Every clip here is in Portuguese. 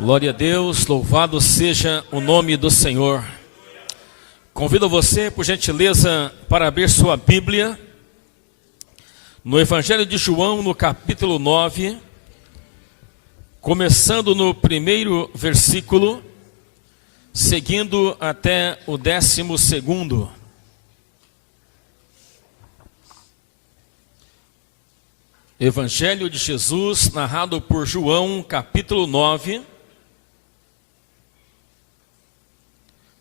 Glória a Deus, louvado seja o nome do Senhor. Convido você, por gentileza, para abrir sua Bíblia no Evangelho de João, no capítulo 9, começando no primeiro versículo, seguindo até o 12º. Evangelho de Jesus, narrado por João, capítulo 9,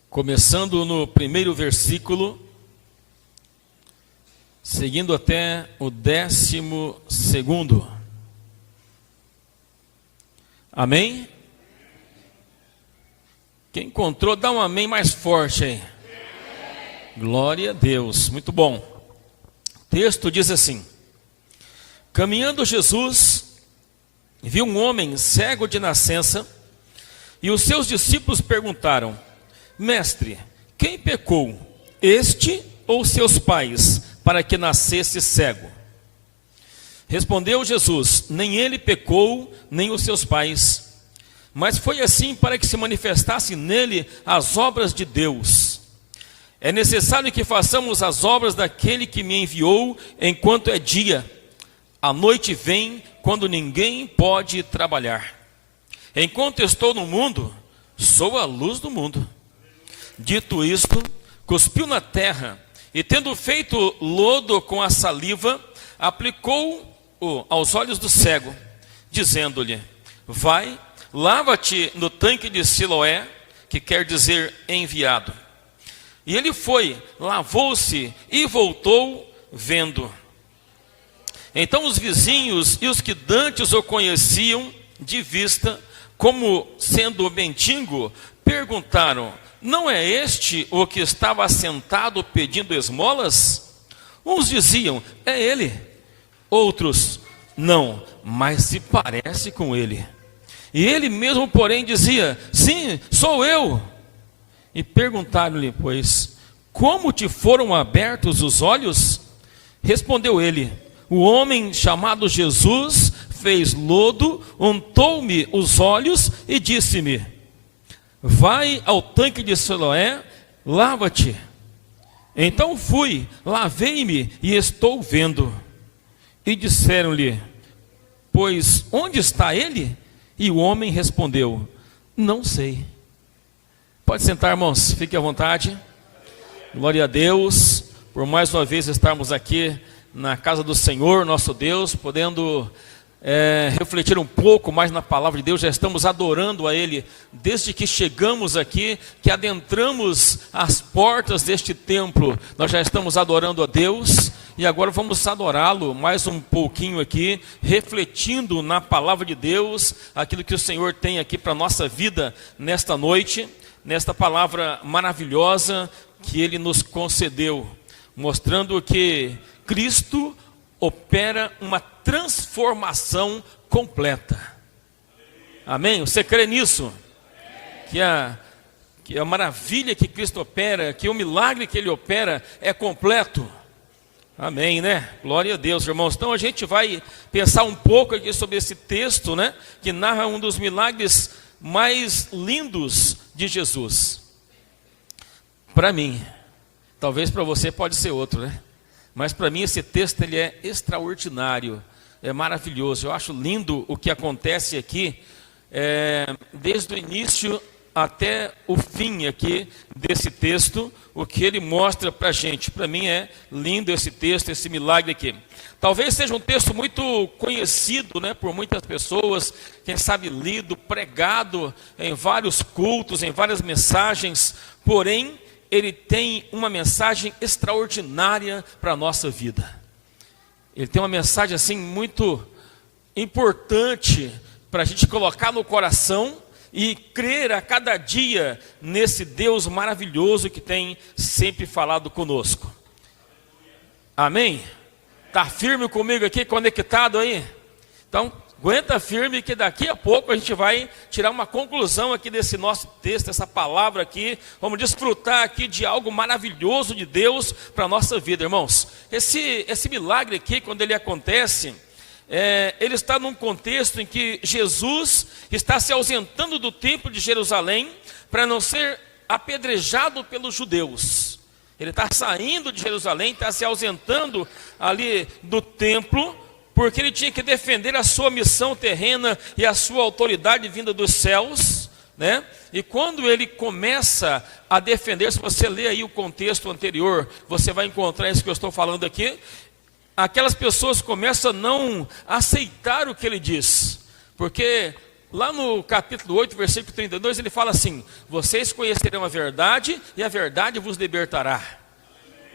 começando no primeiro versículo, seguindo até o 12º. Amém? Quem encontrou, dá um amém mais forte aí. Glória a Deus, muito bom. O texto diz assim: caminhando Jesus, viu um homem cego de nascença, e os seus discípulos perguntaram: Mestre, quem pecou, este ou seus pais, para que nascesse cego? Respondeu Jesus: nem ele pecou, nem os seus pais, mas foi assim para que se manifestasse nele as obras de Deus. É necessário que façamos as obras daquele que me enviou enquanto é dia. A noite vem quando ninguém pode trabalhar. Enquanto estou no mundo, sou a luz do mundo. Dito isto, cuspiu na terra e, tendo feito lodo com a saliva, aplicou-o aos olhos do cego, dizendo-lhe: vai, lava-te no tanque de Siloé, que quer dizer enviado. E ele foi, lavou-se e voltou vendo. Então os vizinhos e os que dantes o conheciam de vista, como sendo mendigo, perguntaram: não é este o que estava assentado pedindo esmolas? Uns diziam: é ele. Outros: não, mas se parece com ele. E ele mesmo, porém, dizia: sim, sou eu. E perguntaram-lhe, pois, como te foram abertos os olhos? Respondeu ele: o homem chamado Jesus fez lodo, untou-me os olhos e disse-me: vai ao tanque de Siloé, lava-te. Então fui, lavei-me e estou vendo. E disseram-lhe: pois onde está ele? E o homem respondeu: não sei. Pode sentar, irmãos, fique à vontade. Glória a Deus, por mais uma vez estarmos aqui na casa do Senhor, nosso Deus, podendo refletir um pouco mais na palavra de Deus. Já estamos adorando a Ele desde que chegamos aqui, que adentramos as portas deste templo. Nós já estamos adorando a Deus e agora vamos adorá-lo mais um pouquinho aqui, refletindo na palavra de Deus, aquilo que o Senhor tem aqui para a nossa vida nesta noite, nesta palavra maravilhosa que Ele nos concedeu, mostrando que Cristo opera uma transformação completa. Amém? Você crê nisso? Que a maravilha que Cristo opera, que o milagre que Ele opera é completo. Amém, né? Glória a Deus, irmãos. Então a gente vai pensar um pouco aqui sobre esse texto, né? Que narra um dos milagres mais lindos de Jesus. Para mim, talvez para você pode ser outro, né? Mas para mim esse texto ele é extraordinário, é maravilhoso. Eu acho lindo o que acontece aqui, desde o início até o fim aqui desse texto, o que ele mostra para a gente. Para mim é lindo esse texto, esse milagre aqui. Talvez seja um texto muito conhecido, né, por muitas pessoas, quem sabe lido, pregado em vários cultos, em várias mensagens, porém ele tem uma mensagem extraordinária para a nossa vida. Ele tem uma mensagem assim muito importante para a gente colocar no coração e crer a cada dia nesse Deus maravilhoso que tem sempre falado conosco. Amém? Está firme comigo aqui, conectado aí? Então, aguenta firme que daqui a pouco a gente vai tirar uma conclusão aqui desse nosso texto, essa palavra aqui. Vamos desfrutar aqui de algo maravilhoso de Deus para a nossa vida, irmãos. Esse milagre aqui, quando ele acontece, ele está num contexto em que Jesus está se ausentando do templo de Jerusalém para não ser apedrejado pelos judeus. Ele está saindo de Jerusalém, está se ausentando ali do templo, porque ele tinha que defender a sua missão terrena e a sua autoridade vinda dos céus, né? E quando ele começa a defender, se você ler aí o contexto anterior, você vai encontrar isso que eu estou falando aqui. Aquelas pessoas começam a não aceitar o que ele diz, porque lá no capítulo 8, versículo 32, ele fala assim: vocês conhecerão a verdade e a verdade vos libertará.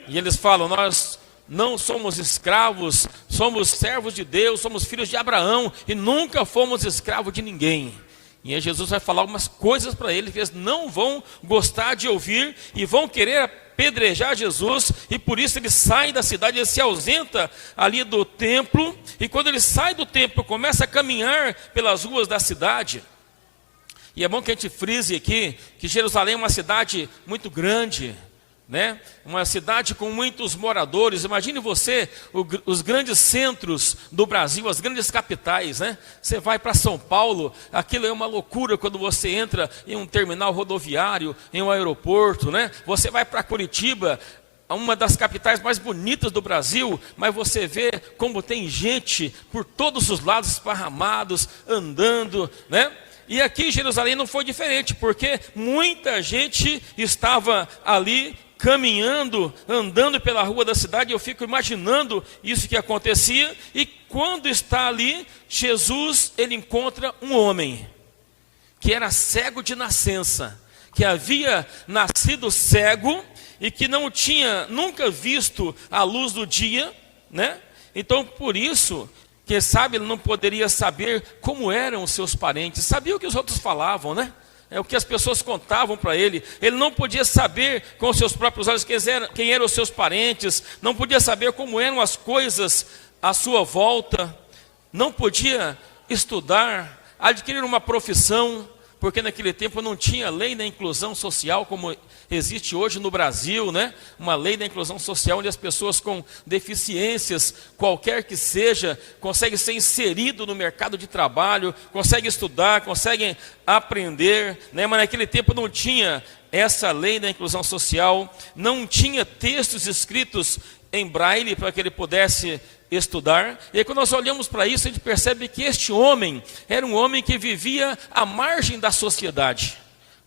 E eles falam: nós não somos escravos, somos servos de Deus, somos filhos de Abraão e nunca fomos escravos de ninguém. E aí Jesus vai falar algumas coisas para eles que eles não vão gostar de ouvir e vão querer apedrejar Jesus, e por isso ele sai da cidade, ele se ausenta ali do templo, e quando ele sai do templo, começa a caminhar pelas ruas da cidade. E é bom que a gente frise aqui, que Jerusalém é uma cidade muito grande, né? Uma cidade com muitos moradores. Imagine você, os grandes centros do Brasil, as grandes capitais, né? Você vai para São Paulo, aquilo é uma loucura quando você entra em um terminal rodoviário, em um aeroporto, né? Você vai para Curitiba, uma das capitais mais bonitas do Brasil, mas você vê como tem gente por todos os lados esparramados, andando, né? E aqui em Jerusalém não foi diferente, porque muita gente estava ali caminhando, andando pela rua da cidade. Eu fico imaginando isso que acontecia. E quando está ali, Jesus, ele encontra um homem que era cego de nascença, que havia nascido cego e que não tinha nunca visto a luz do dia, né? Então, por isso, quem sabe ele não poderia saber como eram os seus parentes. Sabia o que os outros falavam, né? É o que as pessoas contavam para ele. Ele não podia saber com os seus próprios olhos quem eram os seus parentes, não podia saber como eram as coisas à sua volta, não podia estudar, adquirir uma profissão, porque naquele tempo não tinha lei da inclusão social como existe hoje no Brasil, né? Uma lei da inclusão social onde as pessoas com deficiências, qualquer que seja, conseguem ser inserido no mercado de trabalho, conseguem estudar, conseguem aprender, né? Mas naquele tempo não tinha essa lei da inclusão social, não tinha textos escritos em braille para que ele pudesse estudar. E aí, quando nós olhamos para isso, a gente percebe que este homem era um homem que vivia à margem da sociedade,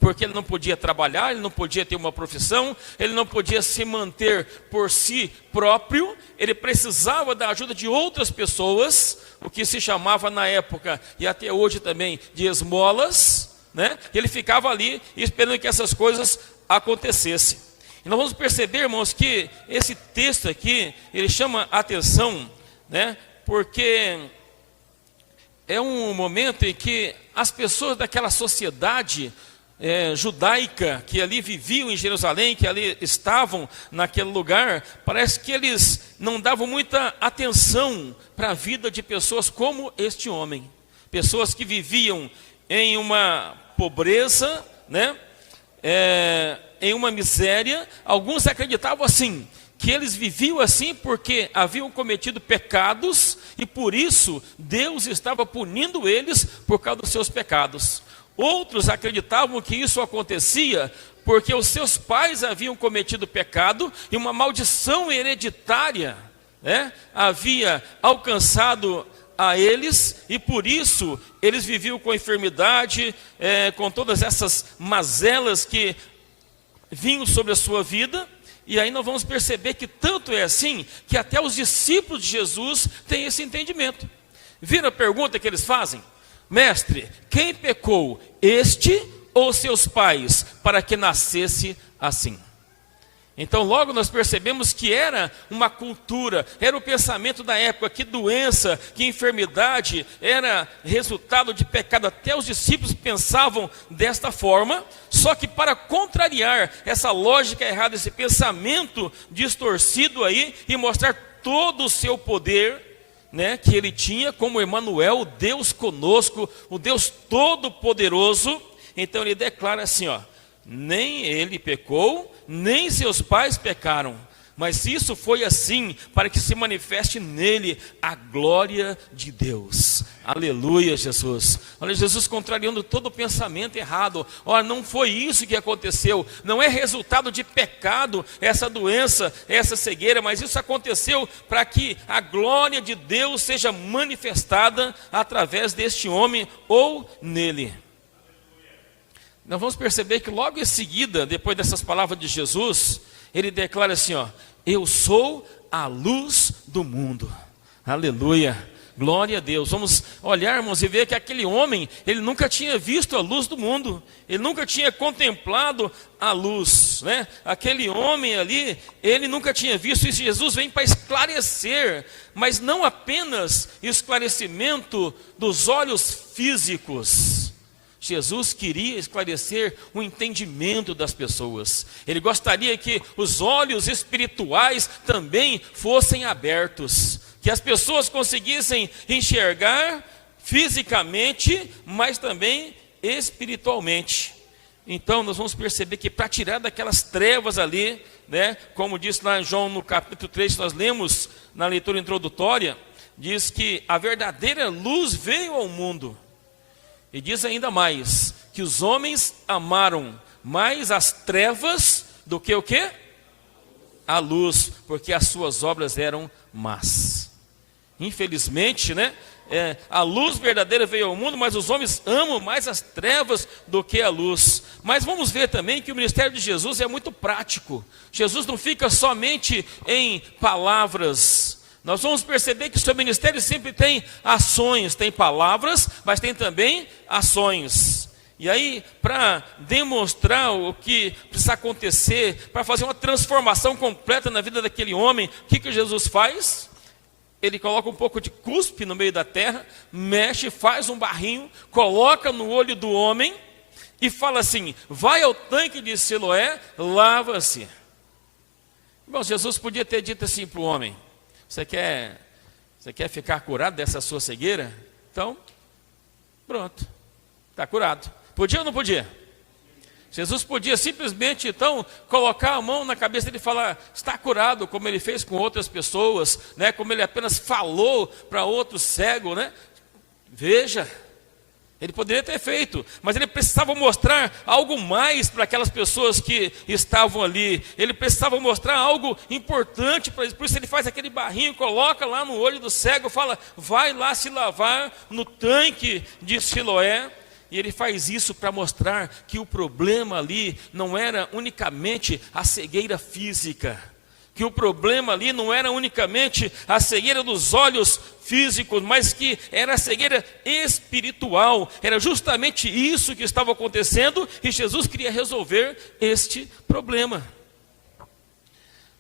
porque ele não podia trabalhar, ele não podia ter uma profissão, ele não podia se manter por si próprio, ele precisava da ajuda de outras pessoas, o que se chamava na época, e até hoje também, de esmolas, né? E ele ficava ali esperando que essas coisas acontecessem. E nós vamos perceber, irmãos, que esse texto aqui, ele chama a atenção, né? Porque é um momento em que as pessoas daquela sociedade judaica, que ali viviam em Jerusalém, que ali estavam naquele lugar, parece que eles não davam muita atenção para a vida de pessoas como este homem. Pessoas que viviam em uma pobreza, né? Em uma miséria. Alguns acreditavam assim, que eles viviam assim porque haviam cometido pecados e por isso Deus estava punindo eles por causa dos seus pecados. Outros acreditavam que isso acontecia porque os seus pais haviam cometido pecado e uma maldição hereditária, né, havia alcançado a eles, e por isso eles viviam com enfermidade, com todas essas mazelas que vinham sobre a sua vida. E aí nós vamos perceber que tanto é assim, que até os discípulos de Jesus têm esse entendimento. Viram a pergunta que eles fazem? Mestre, quem pecou, este ou seus pais, para que nascesse assim? Então logo nós percebemos que era uma cultura, era o pensamento da época, que doença, que enfermidade era resultado de pecado. Até os discípulos pensavam desta forma, só que para contrariar essa lógica errada, esse pensamento distorcido aí, e mostrar todo o seu poder, né, que ele tinha como Emanuel, o Deus conosco, o Deus todo-poderoso, então ele declara assim, ó: nem ele pecou, nem seus pais pecaram, mas isso foi assim para que se manifeste nele a glória de Deus. Aleluia, Jesus. Olha, Jesus contrariando todo o pensamento errado. Olha, não foi isso que aconteceu, não é resultado de pecado essa doença, essa cegueira, mas isso aconteceu para que a glória de Deus seja manifestada através deste homem ou nele. Nós vamos perceber que logo em seguida, depois dessas palavras de Jesus, ele declara assim, ó: eu sou a luz do mundo. Aleluia, glória a Deus. Vamos olhar, irmãos, e ver que aquele homem, ele nunca tinha visto a luz do mundo, ele nunca tinha contemplado a luz, né? Aquele homem ali, ele nunca tinha visto isso. Jesus vem para esclarecer, mas não apenas esclarecimento dos olhos físicos. Jesus queria esclarecer o entendimento das pessoas. Ele gostaria que os olhos espirituais também fossem abertos, que as pessoas conseguissem enxergar fisicamente, mas também espiritualmente. Então nós vamos perceber que para tirar daquelas trevas ali, né, como diz lá em João no capítulo 3, nós lemos na leitura introdutória, diz que a verdadeira luz veio ao mundo. E diz ainda mais, que os homens amaram mais as trevas do que o quê? A luz, porque as suas obras eram más. Infelizmente, né? A luz verdadeira veio ao mundo, mas os homens amam mais as trevas do que a luz. Mas vamos ver também que o ministério de Jesus é muito prático. Jesus não fica somente em palavras. Nós vamos perceber que o seu ministério sempre tem ações, tem palavras, mas tem também ações. E aí, para demonstrar o que precisa acontecer, para fazer uma transformação completa na vida daquele homem, o que Jesus faz? Ele coloca um pouco de cuspe no meio da terra, mexe, faz um barrinho, coloca no olho do homem e fala assim: vai ao tanque de Siloé, lava-se. Bom, Jesus podia ter dito assim para o homem: Você quer ficar curado dessa sua cegueira? Então, pronto, está curado. Podia ou não podia? Jesus podia simplesmente, então, colocar a mão na cabeça dele e falar: está curado, como ele fez com outras pessoas, né? Como ele apenas falou para outro cego, né? Veja, ele poderia ter feito, mas ele precisava mostrar algo mais para aquelas pessoas que estavam ali. Ele precisava mostrar algo importante para eles. Por isso ele faz aquele barrinho, coloca lá no olho do cego, fala: vai lá se lavar no tanque de Siloé. E ele faz isso para mostrar que o problema ali não era unicamente a cegueira física, que o problema ali não era unicamente a cegueira dos olhos físicos, mas que era a cegueira espiritual. Era justamente isso que estava acontecendo e Jesus queria resolver este problema.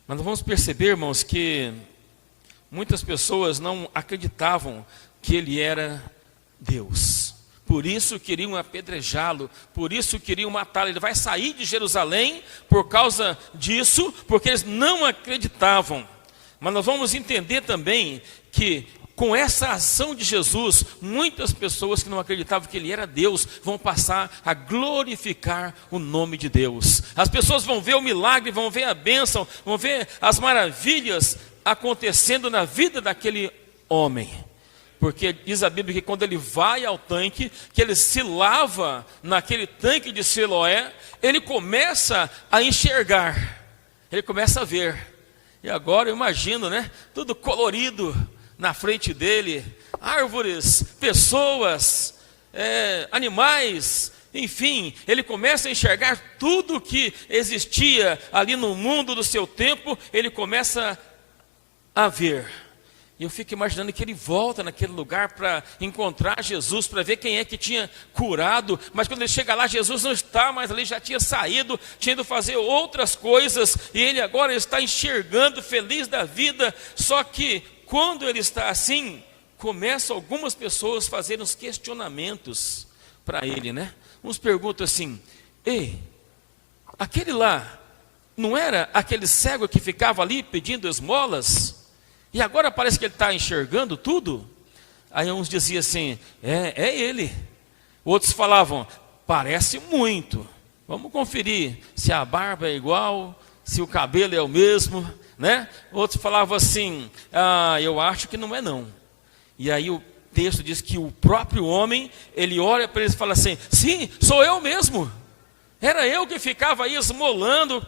Mas nós vamos perceber, irmãos, que muitas pessoas não acreditavam que ele era Deus. Por isso queriam apedrejá-lo, por isso queriam matá-lo. Ele vai sair de Jerusalém por causa disso, porque eles não acreditavam. Mas nós vamos entender também que com essa ação de Jesus, muitas pessoas que não acreditavam que ele era Deus, vão passar a glorificar o nome de Deus. As pessoas vão ver o milagre, vão ver a bênção, vão ver as maravilhas acontecendo na vida daquele homem. Porque diz a Bíblia que quando ele vai ao tanque, que ele se lava naquele tanque de Siloé, ele começa a enxergar, ele começa a ver. E agora eu imagino, né? Tudo colorido na frente dele, árvores, pessoas, animais, enfim, ele começa a enxergar tudo que existia ali no mundo do seu tempo, ele começa a ver. E eu fico imaginando que ele volta naquele lugar para encontrar Jesus, para ver quem é que tinha curado. Mas quando ele chega lá, Jesus não está mais ali, já tinha saído, tinha ido fazer outras coisas. E ele agora está enxergando, feliz da vida. Só que quando ele está assim, começam algumas pessoas a fazer uns questionamentos para ele, né? Uns perguntam assim: ei, aquele lá, não era aquele cego que ficava ali pedindo esmolas? E agora parece que ele está enxergando tudo? Aí uns diziam assim: é ele. Outros falavam: parece muito. Vamos conferir se a barba é igual, se o cabelo é o mesmo. né? Outros falavam assim, eu acho que não é não. E aí o texto diz que o próprio homem, ele olha para eles e fala assim, sim, sou eu mesmo. Era eu que ficava aí esmolando,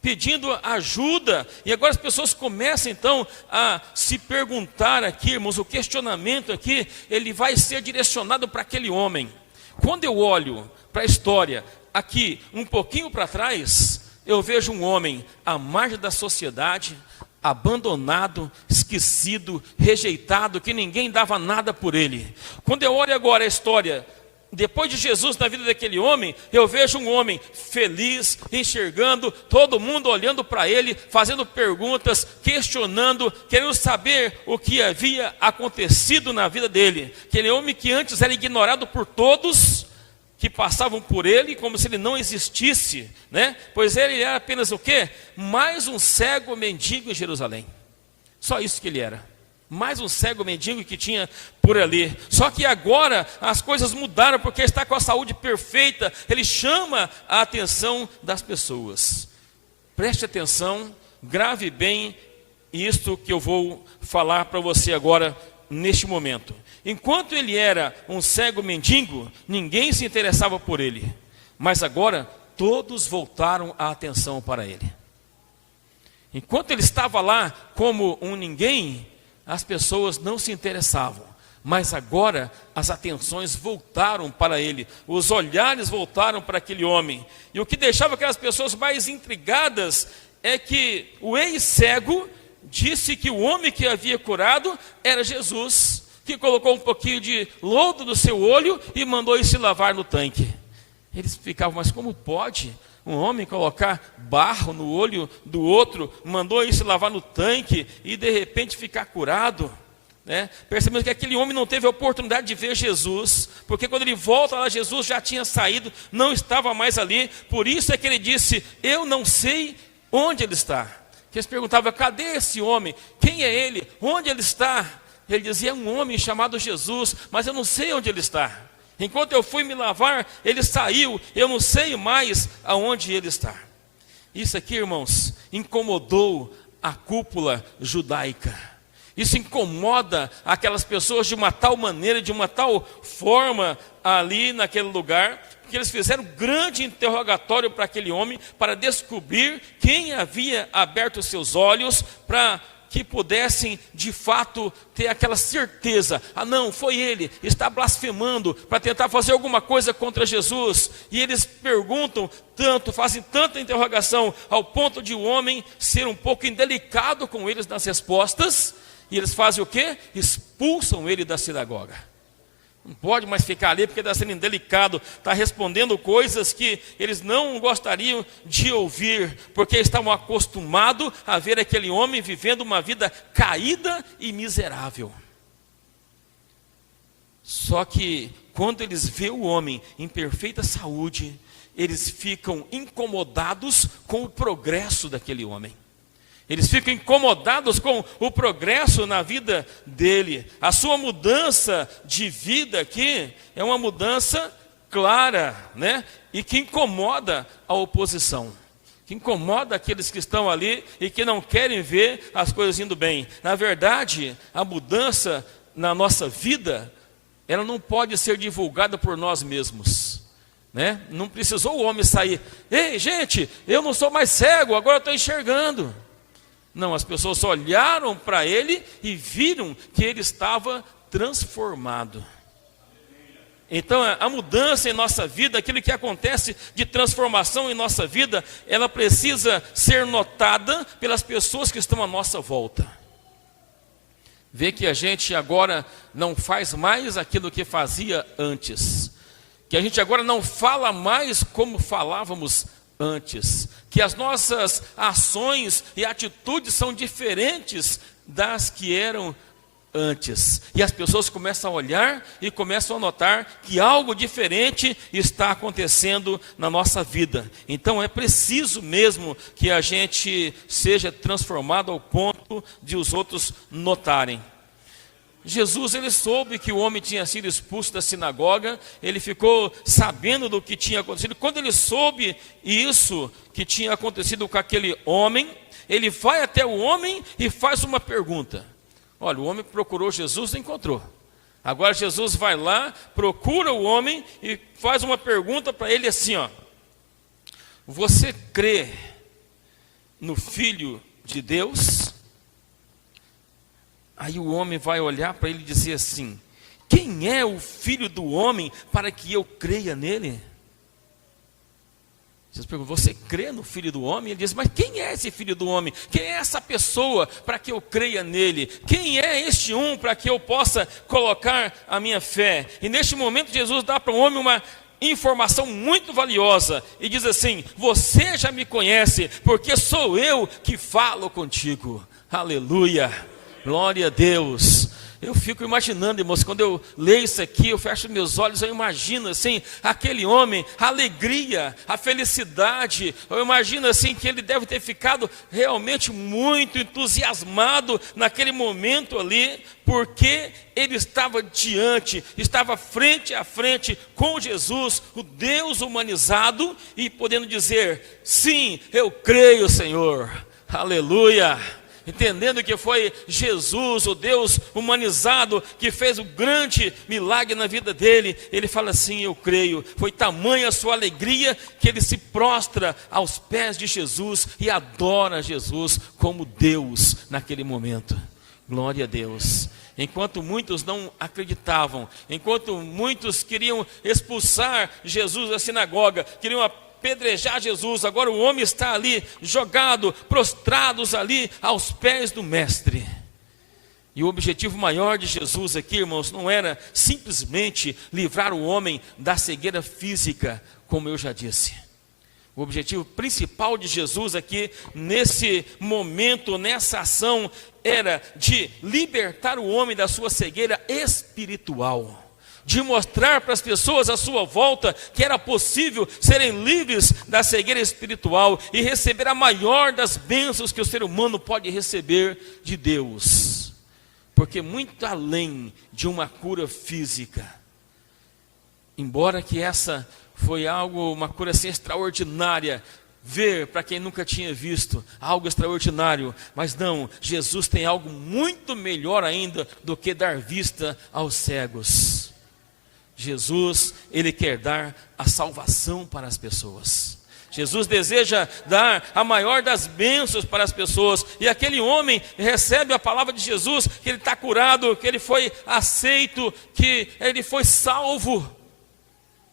pedindo ajuda. E agora as pessoas começam então a se perguntar aqui, irmãos, o questionamento aqui, ele vai ser direcionado para aquele homem. Quando eu olho para a história aqui, um pouquinho para trás, eu vejo um homem à margem da sociedade, abandonado, esquecido, rejeitado, que ninguém dava nada por ele. Quando eu olho agora a história, depois de Jesus na vida daquele homem, eu vejo um homem feliz, enxergando, todo mundo olhando para ele, fazendo perguntas, questionando, querendo saber o que havia acontecido na vida dele. Aquele homem que antes era ignorado por todos, que passavam por ele como se ele não existisse, né? Pois ele era apenas o quê? Mais um cego mendigo em Jerusalém. Só isso que ele era. Mais um cego mendigo que tinha por ali. Só que agora as coisas mudaram, porque ele está com a saúde perfeita. Ele chama a atenção das pessoas. Preste atenção, grave bem isto que eu vou falar para você agora, neste momento. Enquanto ele era um cego mendigo, ninguém se interessava por ele. Mas agora todos voltaram a atenção para ele. Enquanto ele estava lá como um ninguém, as pessoas não se interessavam. Mas agora as atenções voltaram para ele, os olhares voltaram para aquele homem. E o que deixava aquelas pessoas mais intrigadas é que o ex-cego disse que o homem que havia curado era Jesus, que colocou um pouquinho de lodo no seu olho e mandou ele se lavar no tanque. Eles ficavam, mas como pode um homem colocar barro no olho do outro, mandou ele se lavar no tanque e de repente ficar curado? Né? Percebemos que aquele homem não teve a oportunidade de ver Jesus, porque quando ele volta lá, Jesus já tinha saído, não estava mais ali. Por isso é que ele disse, eu não sei onde ele está. Que eles perguntavam, cadê esse homem? Quem é ele? Onde ele está? Ele dizia, é um homem chamado Jesus, mas eu não sei onde ele está. Enquanto eu fui me lavar, ele saiu, eu não sei mais aonde ele está. Isso aqui, irmãos, incomodou a cúpula judaica. Isso incomoda aquelas pessoas de uma tal maneira, de uma tal forma ali naquele lugar, que eles fizeram um grande interrogatório para aquele homem, para descobrir quem havia aberto os seus olhos, para que pudessem de fato ter aquela certeza, não, foi ele, está blasfemando, para tentar fazer alguma coisa contra Jesus. E eles perguntam tanto, fazem tanta interrogação, ao ponto de o homem ser um pouco indelicado com eles nas respostas, e eles fazem o quê? Expulsam ele da sinagoga. Não pode mais ficar ali porque está sendo indelicado, está respondendo coisas que eles não gostariam de ouvir, porque estavam acostumados a ver aquele homem vivendo uma vida caída e miserável. Só que quando eles veem o homem em perfeita saúde, eles ficam incomodados com o progresso daquele homem. Eles ficam incomodados com o progresso na vida dele. A sua mudança de vida aqui é uma mudança clara, né? E que incomoda a oposição. Que incomoda aqueles que estão ali e que não querem ver as coisas indo bem. Na verdade, a mudança na nossa vida, ela não pode ser divulgada por nós mesmos. Né? Não precisou o homem sair. Ei, gente, eu não sou mais cego, agora eu estou enxergando. Não, as pessoas olharam para ele e viram que ele estava transformado. Então, a mudança em nossa vida, aquilo que acontece de transformação em nossa vida, ela precisa ser notada pelas pessoas que estão à nossa volta. Vê que a gente agora não faz mais aquilo que fazia antes. Que a gente agora não fala mais como falávamos antes, que as nossas ações e atitudes são diferentes das que eram antes. E as pessoas começam a olhar e começam a notar que algo diferente está acontecendo na nossa vida. Então é preciso mesmo que a gente seja transformado ao ponto de os outros notarem. Jesus, ele soube que o homem tinha sido expulso da sinagoga, ele ficou sabendo do que tinha acontecido. Quando ele soube isso que tinha acontecido com aquele homem, ele vai até o homem e faz uma pergunta. Olha, o homem procurou Jesus e encontrou. Agora Jesus vai lá, procura o homem e faz uma pergunta para ele assim, ó: você crê no Filho de Deus? Aí o homem vai olhar para ele e dizer assim: quem é o Filho do homem para que eu creia nele? Jesus pergunta: você crê no Filho do homem? Ele diz: mas quem é esse Filho do homem? Quem é essa pessoa para que eu creia nele? Quem é este um para que eu possa colocar a minha fé? E neste momento Jesus dá para o homem uma informação muito valiosa e diz assim: você já me conhece, porque sou eu que falo contigo. Aleluia, glória a Deus. Eu fico imaginando, irmãos, quando eu leio isso aqui, eu fecho meus olhos, eu imagino assim, aquele homem, a alegria, a felicidade. Eu imagino assim que ele deve ter ficado realmente muito entusiasmado naquele momento ali, porque ele estava estava frente a frente com Jesus, o Deus humanizado, e podendo dizer: sim, eu creio, Senhor. Aleluia. Entendendo que foi Jesus, o Deus humanizado, que fez o grande milagre na vida dele, ele fala assim: eu creio. Foi tamanha a sua alegria que ele se prostra aos pés de Jesus e adora Jesus como Deus naquele momento. Glória a Deus. Enquanto muitos não acreditavam, enquanto muitos queriam expulsar Jesus da sinagoga, queriam apedrejar Jesus, agora o homem está ali, jogado, prostrados ali, aos pés do mestre. E o objetivo maior de Jesus aqui, irmãos, não era simplesmente livrar o homem da cegueira física, como eu já disse. O objetivo principal de Jesus aqui, nesse momento, nessa ação, era de libertar o homem da sua cegueira espiritual, de mostrar para as pessoas à sua volta que era possível serem livres da cegueira espiritual e receber a maior das bênçãos que o ser humano pode receber de Deus. Porque muito além de uma cura física, embora que essa foi uma cura assim extraordinária, ver para quem nunca tinha visto, algo extraordinário, mas não, Jesus tem algo muito melhor ainda do que dar vista aos cegos. Jesus, ele quer dar a salvação para as pessoas. Jesus deseja dar a maior das bênçãos para as pessoas. E aquele homem recebe a palavra de Jesus, que ele está curado, que ele foi aceito, que ele foi salvo.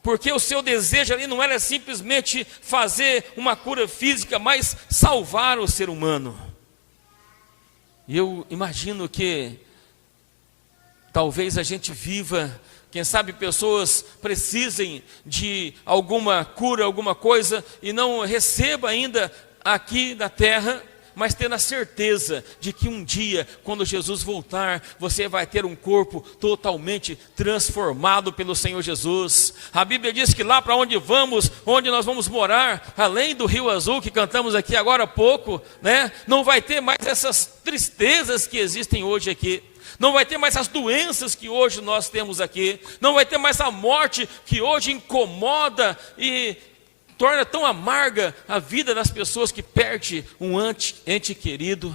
Porque o seu desejo ali não era simplesmente fazer uma cura física, mas salvar o ser humano. E eu imagino que talvez a gente viva, quem sabe pessoas precisem de alguma cura, alguma coisa, e não receba ainda aqui na terra, mas tendo a certeza de que um dia, quando Jesus voltar, você vai ter um corpo totalmente transformado pelo Senhor Jesus. A Bíblia diz que lá para onde vamos, onde nós vamos morar, além do Rio Azul, que cantamos aqui agora há pouco, né, não vai ter mais essas tristezas que existem hoje aqui. Não vai ter mais as doenças que hoje nós temos aqui. Não vai ter mais a morte que hoje incomoda e torna tão amarga a vida das pessoas que perde um ente querido.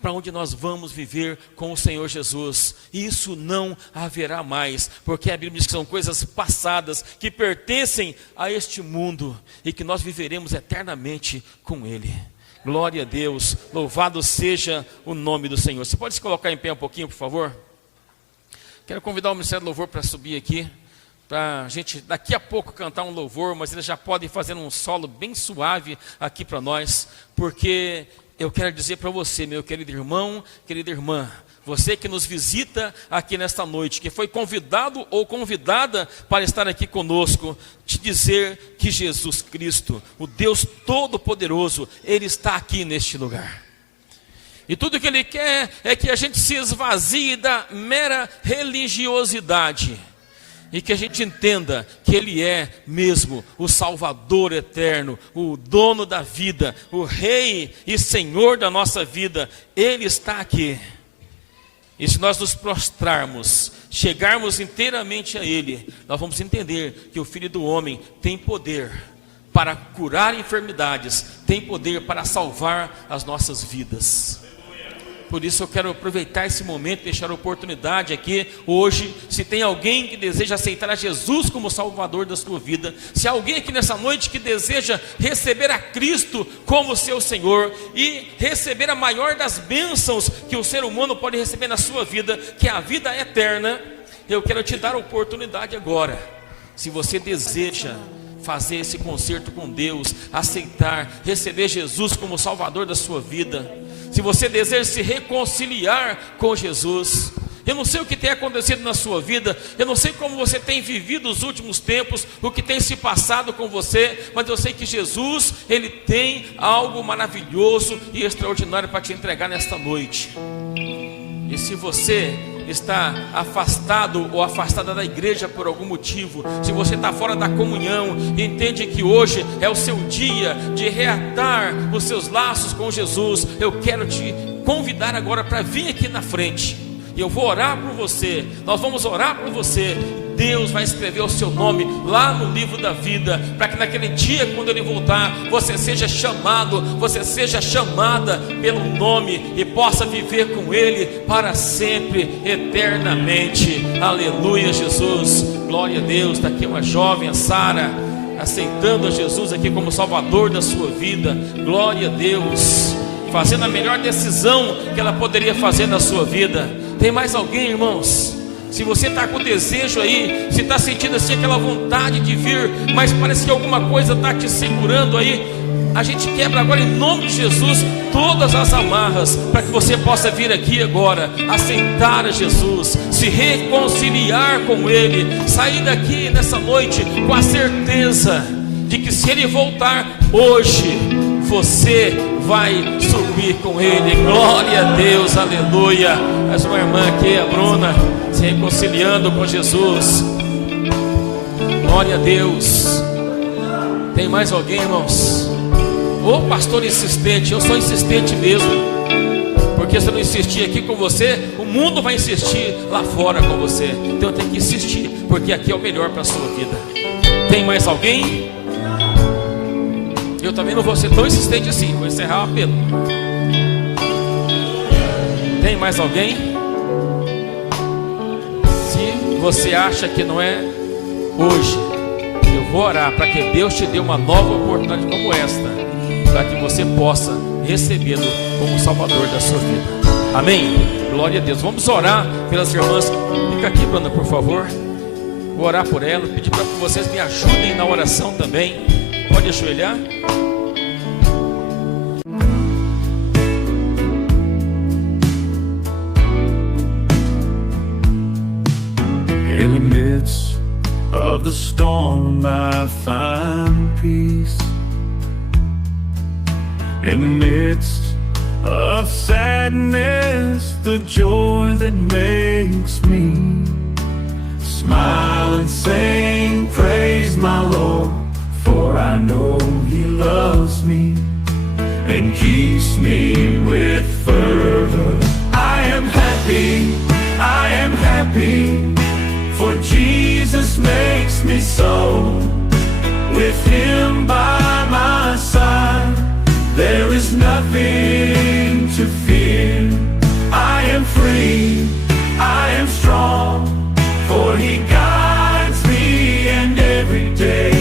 Para onde nós vamos viver com o Senhor Jesus. E isso não haverá mais, porque a Bíblia diz que são coisas passadas, que pertencem a este mundo, e que nós viveremos eternamente com Ele. Glória a Deus, louvado seja o nome do Senhor. Você pode se colocar em pé um pouquinho, por favor? Quero convidar o Ministério do Louvor para subir aqui, para a gente daqui a pouco cantar um louvor, mas eles já podem fazer um solo bem suave aqui para nós, porque eu quero dizer para você, meu querido irmão, querida irmã, você que nos visita aqui nesta noite, que foi convidado ou convidada para estar aqui conosco, te dizer que Jesus Cristo, o Deus Todo-Poderoso, Ele está aqui neste lugar. E tudo que Ele quer é que a gente se esvazie da mera religiosidade, e que a gente entenda que Ele é mesmo o Salvador eterno, o dono da vida, o Rei e Senhor da nossa vida. Ele está aqui. E se nós nos prostrarmos, chegarmos inteiramente a Ele, nós vamos entender que o Filho do Homem tem poder para curar enfermidades, tem poder para salvar as nossas vidas. Por isso eu quero aproveitar esse momento, deixar a oportunidade aqui, hoje, se tem alguém que deseja aceitar a Jesus como Salvador da sua vida, se há alguém aqui nessa noite que deseja receber a Cristo como seu Senhor, e receber a maior das bênçãos que o ser humano pode receber na sua vida, que é a vida eterna, eu quero te dar a oportunidade agora. Se você deseja fazer esse concerto com Deus, aceitar, receber Jesus como Salvador da sua vida, se você deseja se reconciliar com Jesus, eu não sei o que tem acontecido na sua vida, eu não sei como você tem vivido os últimos tempos, o que tem se passado com você, mas eu sei que Jesus, Ele tem algo maravilhoso e extraordinário para te entregar nesta noite. E se você está afastado ou afastada da igreja por algum motivo, se você está fora da comunhão, entende que hoje é o seu dia de reatar os seus laços com Jesus, eu quero te convidar agora para vir aqui na frente. Eu vou orar por você, nós vamos orar por você. Deus vai escrever o seu nome lá no livro da vida, para que naquele dia, quando Ele voltar, você seja chamado, você seja chamada pelo nome e possa viver com Ele para sempre, eternamente. Aleluia, Jesus, glória a Deus. Está aqui uma jovem, a Sara, aceitando a Jesus aqui como Salvador da sua vida. Glória a Deus, fazendo a melhor decisão que ela poderia fazer na sua vida. Tem mais alguém, irmãos? Se você está com desejo aí, se está sentindo assim aquela vontade de vir, mas parece que alguma coisa está te segurando aí, a gente quebra agora em nome de Jesus todas as amarras, para que você possa vir aqui agora, aceitar a Jesus, se reconciliar com Ele, sair daqui nessa noite com a certeza de que se Ele voltar hoje, você vai subir com Ele. Glória a Deus, aleluia. Mais uma irmã aqui, a Bruna, se reconciliando com Jesus. Glória a Deus. Tem mais alguém, irmãos? Ô pastor insistente, eu sou insistente mesmo, porque se eu não insistir aqui com você, o mundo vai insistir lá fora com você. Então eu tenho que insistir, porque aqui é o melhor para a sua vida. Tem mais alguém? Eu também não vou ser tão insistente assim, vou encerrar o apelo. Tem mais alguém? Se você acha que não é hoje, eu vou orar para que Deus te dê uma nova oportunidade como esta, para que você possa recebê-lo como Salvador da sua vida. Amém? Glória a Deus. Vamos orar pelas irmãs. Fica aqui, Bruna, por favor. Vou orar por ela, pedir para que vocês me ajudem na oração também. Pode ajoelhar. In the midst of the storm I find peace. In the midst of sadness, the joy that makes me smile and sing, praise my Lord, for I know He loves me and keeps me with fervor. I am happy, for Jesus makes me so. With Him by my side, there is nothing to fear. I am free, I am strong, for He guides me, and every day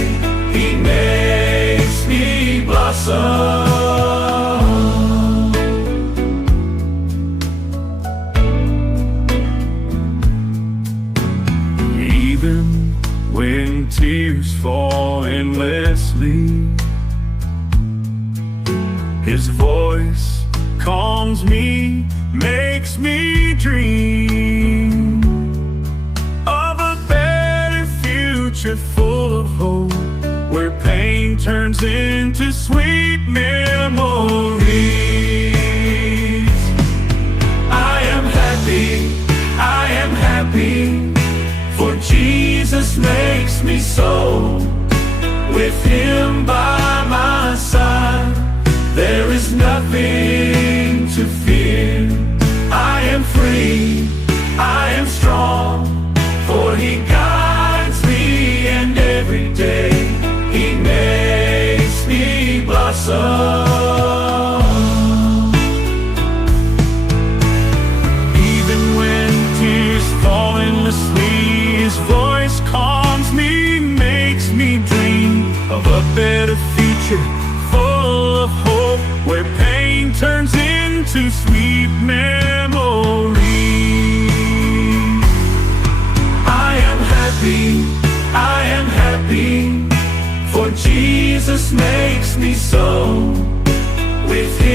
He makes me blossom. Even when tears fall endlessly, His voice calms me, makes me dream of a better future full of hope, where pain turns into sweet memories. I am happy, for Jesus makes me so. With Him by my side, there is nothing to fear. I am free, blossom. Even when tears fall endlessly, His voice calms me, makes me dream of a better future, full of hope, where pain turns into sweet memories. I am happy, I am happy, for Jesus makes me so. With Him